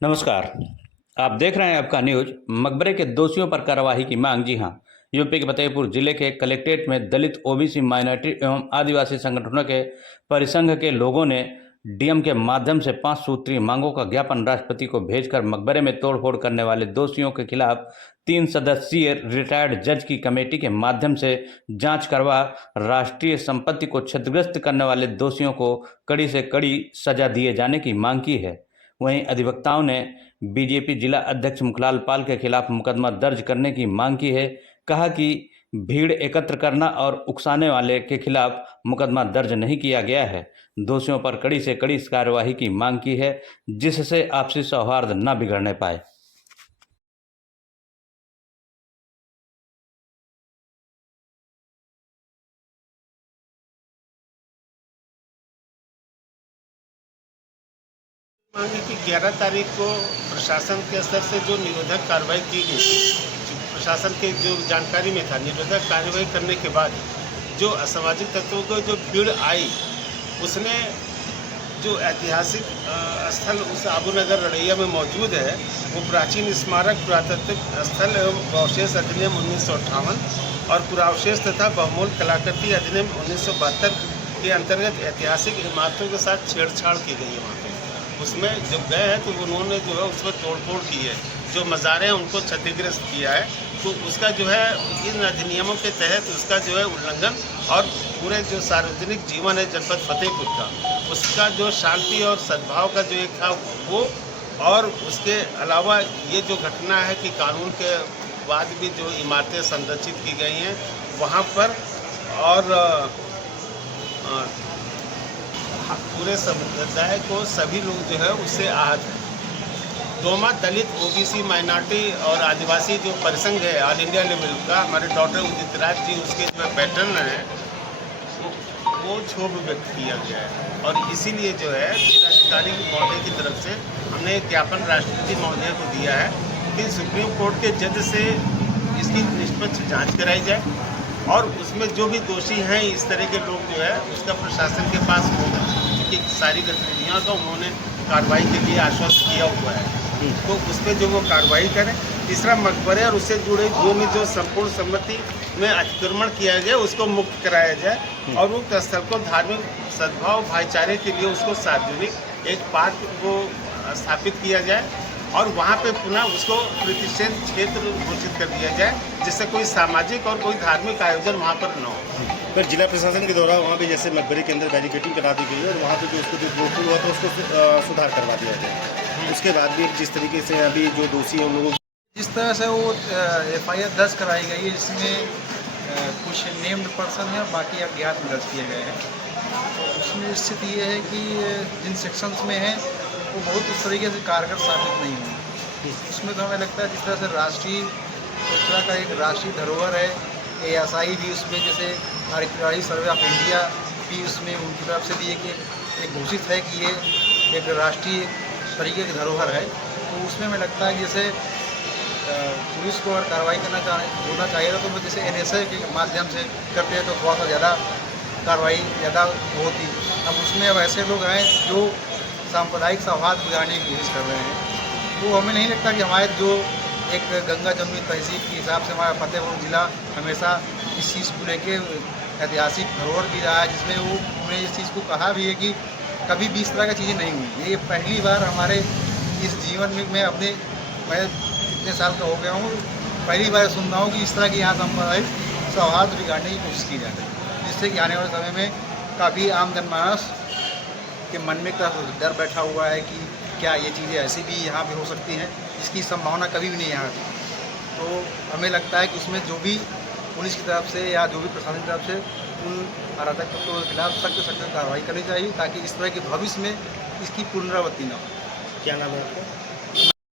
नमस्कार। आप देख रहे हैं आपका न्यूज। मकबरे के दोषियों पर कार्रवाई की मांग। जी हां, यूपी के फतेहपुर जिले के कलेक्ट्रेट में दलित, ओबीसी, माइनॉरिटी एवं आदिवासी संगठनों के परिसंघ के लोगों ने डीएम के माध्यम से 5 सूत्रीय मांगों का ज्ञापन राष्ट्रपति को भेजकर मकबरे में तोड़फोड़ करने वाले दोषियों के खिलाफ 3 सदस्यीय रिटायर्ड जज की कमेटी के माध्यम से जांच करवा राष्ट्रीय संपत्ति को क्षतिग्रस्त करने वाले दोषियों को कड़ी से कड़ी सजा दिए जाने की मांग की है। वहीं अधिवक्ताओं ने बीजेपी जिला अध्यक्ष मुखलाल पाल के खिलाफ मुकदमा दर्ज करने की मांग की है। कहा कि भीड़ एकत्र करना और उकसाने वाले के खिलाफ मुकदमा दर्ज नहीं किया गया है। दोषियों पर कड़ी से कड़ी कार्यवाही की मांग की है, जिससे आपसी सौहार्द न बिगड़ने पाए। मांग है कि 11 तारीख को प्रशासन के स्तर से जो निरोधक कार्रवाई की गई थी, प्रशासन के जो जानकारी में था, निरोधक कार्रवाई करने के बाद जो असामाजिक तत्वों को जो भीड़ आई, उसने जो ऐतिहासिक स्थल उस आबूनगर रड़ैया में मौजूद है, वो प्राचीन स्मारक, पुरातत्विक स्थल एवं पुरावशेष अधिनियम 1958 और पुरावशेष तथा बहुमूल्य कलाकृति अधिनियम 1972 के अंतर्गत ऐतिहासिक इमारतों के साथ छेड़छाड़ की गई है। वहाँ पे उसमें जब गए हैं तो उन्होंने जो है उसमें तोड़फोड़ की है, जो मज़ारें हैं उनको क्षतिग्रस्त किया है। तो उसका जो है इन अधिनियमों के तहत उसका जो है उल्लंघन और पूरे जो सार्वजनिक जीवन है जनपद फतेहपुर का, उसका जो शांति और सद्भाव का जो एक था वो, और उसके अलावा ये जो घटना है कि कानून के बाद भी जो इमारतें संरक्षित की गई हैं वहाँ पर, और पूरे समुदाय को सभी लोग जो है उससे आहत हैं। दोमा दलित, ओबीसी, माइनॉरिटी और आदिवासी जो परिसंघ है ऑल इंडिया लेवल का, हमारे डॉक्टर उदित राज जी उसके जो पैटर्न है वो क्षोभ व्यक्त किया गया है, और इसीलिए जो है जिलाधिकारी महोदय की तरफ से हमने एक ज्ञापन राष्ट्रपति महोदय को दिया है कि सुप्रीम कोर्ट के जज से इसकी निष्पक्ष जाँच कराई जाए, और उसमें जो भी दोषी हैं इस तरह के लोग जो है उसका प्रशासन के पास होगा, क्योंकि सारी गतिविधियाँ का उन्होंने कार्रवाई के लिए आश्वस्त किया हुआ है, तो उस पर जो वो कार्रवाई करें। तीसरा, मकबरे और उससे जुड़े भूमि जो संपूर्ण सम्मति में अतिक्रमण किया गया उसको मुक्त कराया जाए, और उक्त स्थल को धार्मिक सद्भाव भाईचारे के लिए उसको सार्वजनिक एक पार्क को स्थापित किया जाए, और वहाँ पे पुनः उसको प्रतिष्ठित क्षेत्र घोषित कर दिया जाए, जिससे कोई सामाजिक और कोई धार्मिक आयोजन वहाँ पर न हो। पर जिला प्रशासन के द्वारा वहाँ पे जैसे मकबरे के अंदर बैरिकेडिंग करा दी गई है, और वहाँ पे जो उसको जो तोड़फोड़ हुआ तो उसको सुधार करवा दिया जाए। उसके बाद भी जिस तरीके से अभी जो दोषी हैं उन लोगों जिस तरह से वो एफआईआर दर्ज कराई गई है, जिसमें कुछ नेम्ड पर्सन हैं और बाकी अज्ञात में दर्ज किए गए हैं, तो उसमें स्थिति ये है कि जिन सेक्शंस में हैं वो बहुत उस तरीके से कारगर साबित नहीं हुई। उसमें तो हमें लगता है जिस तरह से राष्ट्रीय इस तरह का एक राष्ट्रीय धरोहर है, एएसआई भी उसमें, जैसे आर्कियोलॉजी सर्वे ऑफ इंडिया भी उसमें उनकी तरफ से भी एक घोषित है कि ये एक राष्ट्रीय तरीके की धरोहर है। तो उसमें हमें लगता है कि जैसे पुलिस को अगर कार्रवाई होना चाहिए तो वो जैसे एनएसए के माध्यम से करते हैं तो थोड़ा सा ज़्यादा कार्रवाई ज़्यादा होती। अब उसमें अब ऐसे लोग हैं जो सांप्रदायिक सौहार्द बिगाड़ने की कोशिश कर रहे हैं, तो हमें नहीं लगता कि हमारे जो एक गंगा जमुनी तहसील के हिसाब से हमारा फतेहपुर जिला हमेशा इस चीज़ को लेके ऐतिहासिक धरोहर भी रहा है, जिसमें वो उन्होंने इस चीज़ को कहा भी है कि कभी भी इस तरह की चीज़ें नहीं हुई। ये पहली बार हमारे इस जीवन में मैं इतने साल का हो गया हूँ, पहली बार सुन रहा हूँ कि इस तरह की यहाँ सामुदायिक सौहार्द बिगाड़ने की कोशिश की जा रही है, जिससे कि आने वाले समय में काफ़ी आम जनमानस के मन में डर बैठा हुआ है कि क्या ये चीज़ें ऐसी भी यहाँ पे हो सकती हैं, जिसकी संभावना कभी भी नहीं यहाँ थी। तो हमें लगता है कि उसमें जो भी पुलिस की तरफ से या जो भी प्रशासन की तरफ से उन अराजक तत्वों के खिलाफ सख्त कार्रवाई करनी चाहिए, ताकि इस तरह के भविष्य में इसकी पुनरावृत्ति न हो। क्या नाम है आपका?